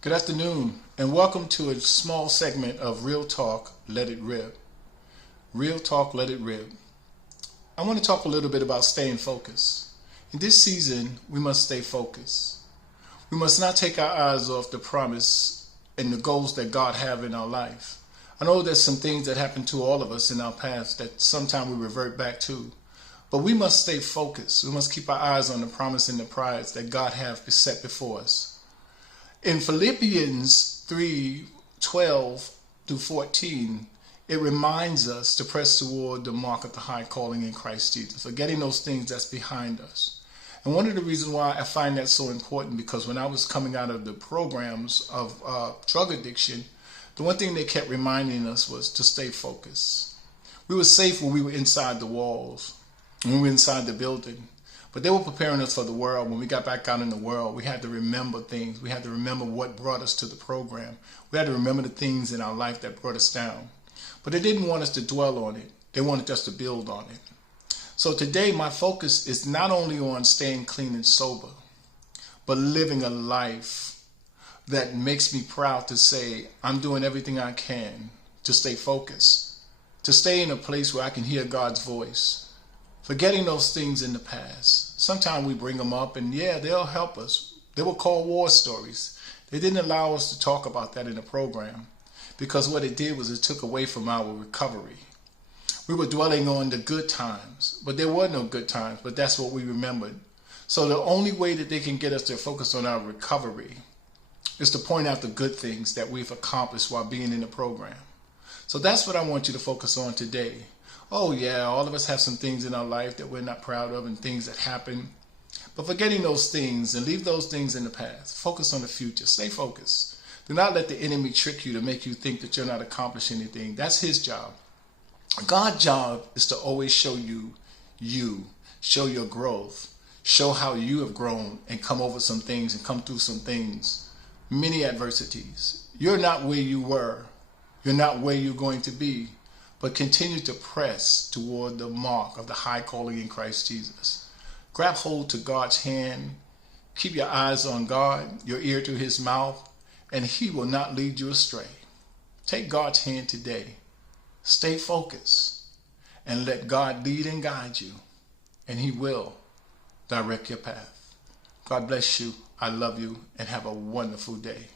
Good afternoon, and welcome to a small segment of Real Talk, Let It Rip. Real Talk, Let It Rip. I want to talk a little bit about staying focused. In this season, we must stay focused. We must not take our eyes off the promise and the goals that God have in our life. I know there's some things that happen to all of us in our past that sometimes we revert back to, but we must stay focused. We must keep our eyes on the promise and the prize that God have set before us. In Philippians 3:12 through 14, it reminds us to press toward the mark of the high calling in Christ Jesus, forgetting those things that's behind us. And one of the reasons why I find that so important, because when I was coming out of the programs of drug addiction, the one thing they kept reminding us was to stay focused. We were safe when we were inside the walls, when we were inside the building. But they were preparing us for the world. When we got back out in the world, we had to remember things. We had to remember what brought us to the program. We had to remember the things in our life that brought us down. But they didn't want us to dwell on it. They wanted us to build on it. So today, my focus is not only on staying clean and sober, but living a life that makes me proud to say I'm doing everything I can to stay focused, to stay in a place where I can hear God's voice. Forgetting those things in the past. Sometimes we bring them up and yeah, they'll help us. They were called war stories. They didn't allow us to talk about that in the program because what it did was it took away from our recovery. We were dwelling on the good times, but there were no good times, but that's what we remembered. So the only way that they can get us to focus on our recovery is to point out the good things that we've accomplished while being in the program. So that's what I want you to focus on today. Oh yeah, all of us have some things in our life that we're not proud of and things that happen. But forgetting those things and leave those things in the past. Focus on the future. Stay focused. Do not let the enemy trick you to make you think that you're not accomplishing anything. That's his job. God's job is to always show you, show your growth, show how you have grown and come over some things and come through some things, many adversities. You're not where you were. You're not where you're going to be. But continue to press toward the mark of the high calling in Christ Jesus. Grab hold to God's hand. Keep your eyes on God, your ear to his mouth, and he will not lead you astray. Take God's hand today. Stay focused and let God lead and guide you, and he will direct your path. God bless you. I love you, and have a wonderful day.